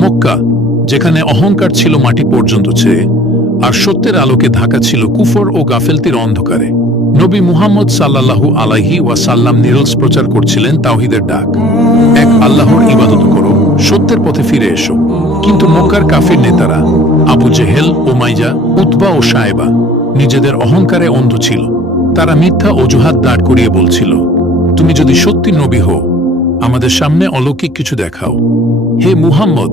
মক্কা, যেখানে অহংকার ছিল মাটি পর্যন্ত ছেয়ে, আর সত্যের আলোকে ঢাকা ছিল কুফর ও গাফেলতির অন্ধকারে, নবী মুহাম্মদ সাল্লাল্লাহু আলাইহি ওয়াসাল্লাম নিরলস প্রচার করছিলেন তাওহীদের ডাক। এক আল্লাহর ইবাদত করো, সত্যের পথে ফিরে এসো। কিন্তু মক্কার কাফির নেতারা আবু জেহেল, উমাইয়া, উতবা ও সায়েবা নিজেদের অহংকারে অন্ধ ছিল। তারা মিথ্যা অজুহাত দাঁড় করিয়ে বলছিল, তুমি যদি সত্যি নবী হও, আমাদের সামনে অলৌকিক কিছু দেখাও। হে মুহাম্মদ,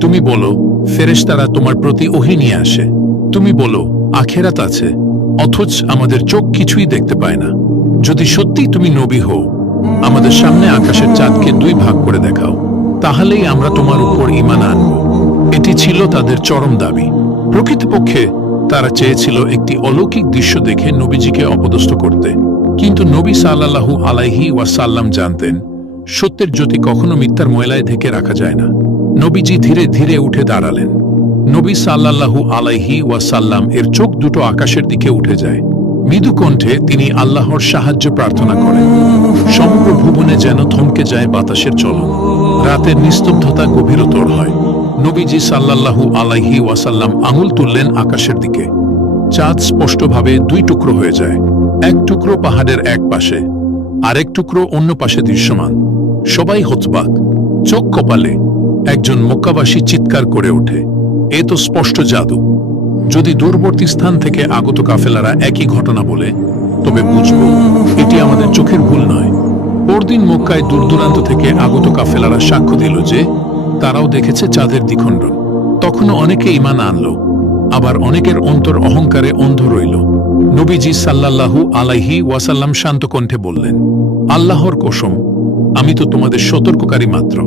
তুমি বলো ফেরেশতারা তোমার প্রতি ওহী নিয়ে আসে। তুমি বলো আখেরাত আছে, অথচ আমাদের চোখ কিছুই দেখতে পায় না। যদি সত্যি তুমি নবী হও, আমাদের সামনে আকাশের চাঁদকে দুই ভাগ করে দেখাও, তাহলেই আমরা তোমার উপর ঈমান আনব। এটি ছিল তাদের চরম দাবি। প্রকৃতপক্ষে তারা চেয়েছিল একটি অলৌকিক দৃশ্য দেখে নবীজিকে অপদস্থ করতে। কিন্তু নবী সাল্লাল্লাহু আলাইহি ওয়াসাল্লাম জানতেন, সত্যের জ্যোতি কখনো মিথ্যার ময়লায় ঢেকে রাখা যায় না। নবীজি ধীরে ধীরে উঠে দাঁড়ালেন। নবী সাল্লাল্লাহু আলাইহি ওয়াসাল্লাম এর চোখ দুটো আকাশের দিকে উঠে যায়। মৃদু কণ্ঠে তিনি আল্লাহর সাহায্য প্রার্থনা করেন। সমগ্র ভুবনে যেন থমকে যায় বাতাসের চলন। রাতের নিস্তব্ধতা গভীরতর হয়। নবীজি সাল্লাল্লাহু আলাইহি ওয়াসাল্লাম আঙুল তুললেন আকাশের দিকে। চাঁদ স্পষ্টভাবে দুই টুকরো হয়ে যায়। এক টুকরো পাহাড়ের এক পাশে, আরেক টুকরো অন্য পাশে দৃশ্যমান। সবাই হতবাক, চোখ কপালে। একজন মক্কাবাসী চিৎকার করে ওঠে, এ তো স্পষ্ট জাদু। যদি দূরবর্তী স্থান থেকে আগত কাফেলারা একই ঘটনা বলে, তবে বুঝব এটি আমাদের চোখের ভুল নয়। পরদিন মক্কায় দূরদূরান্ত থেকে আগত কাফেলারা সাক্ষ্য দিল যে তারাও দেখেছে চাঁদের দ্বিখণ্ডন। তখনও অনেকে ঈমান আনল, আবার অনেকের অন্তর অহংকারে অন্ধ রইল। নবীজি সাল্লাল্লাহু আলাইহি ওয়াসাল্লাম শান্ত কণ্ঠে বললেন, আল্লাহর কসম, আমি তো তোমাদের সতর্ককারী মাত্র।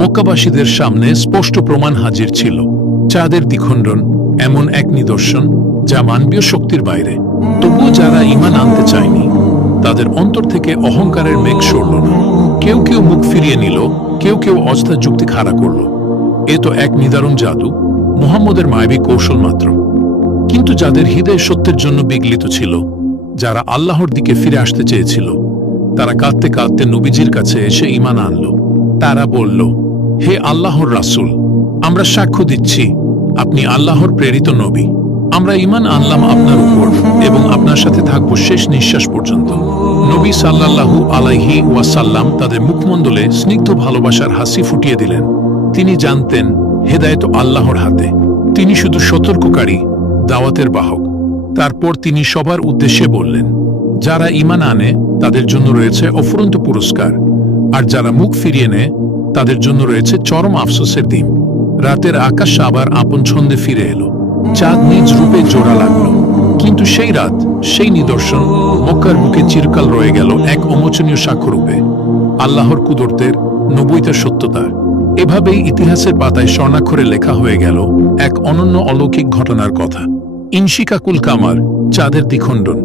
মক্কাবাসীদের সামনে স্পষ্ট প্রমাণ হাজির ছিল। চাঁদের দ্বিখণ্ডন এমন এক নিদর্শন যা মানবীয় শক্তির বাইরে। তবুও যারা ঈমান আনতে চায়নি, তাদের অন্তর থেকে অহংকারের মেঘ সরল না। কেউ কেউ মুখ ফিরিয়ে নিল, কেউ কেউ অযথা যুক্তি খাড়া করল। এ তো এক নিদারুণ জাদু, মুহাম্মদের মায়াবী কৌশল মাত্র। কিন্তু যাদের হৃদয় সত্যের জন্য বিগলিত ছিল, যারা আল্লাহর দিকে ফিরে আসতে চেয়েছিল, তারা কাঁদতে কাঁদতে নবীজির কাছে এসে ঈমান আনল। তারা বলল, হে আল্লাহর রাসূল, আমরা সাক্ষ্য দিচ্ছি আপনি আল্লাহর প্রেরিত নবী। আমরা ঈমান আনলাম আপনার উপর এবং আপনার সাথে থাকব শেষ নিঃশ্বাস পর্যন্ত। নবী সাল্লাল্লাহু আলাইহি ওয়াসাল্লাম তাদের মুখমণ্ডলে স্নিগ্ধ ভালোবাসার হাসি ফুটিয়ে দিলেন। তিনি জানতেন হেদায়েত আল্লাহর হাতে। তিনি শুধু সতর্ককারী, দাওয়াতের বাহক। তারপর তিনি সবার উদ্দেশ্যে বললেন, যারা ঈমান আনে তাদের জন্য রয়েছে অফুরন্ত পুরস্কার, আর যারা মুখ ফিরিয়ে নেয় তাদের জন্য রয়েছে চরম আফসোসের দিন। রাতের আকাশ আবার আপন ছন্দে ফিরে এলো। চাঁদ নিজ রূপে জোড়া লাগলো। কিন্তু সেই রাত, সেই নিদর্শন মক্কার বুকে চিরকাল রয়ে গেল এক অমোচনীয় সাক্ষ্যরূপে, আল্লাহর কুদরতের, নবুয়তের সত্যতার। এভাবেই ইতিহাসের পাতায় স্বর্ণাক্ষরে লেখা হয়ে গেল এক অনন্য অলৌকিক ঘটনার কথা। ইনশিকাকুল কামার, চাঁদের দ্বিখণ্ডন।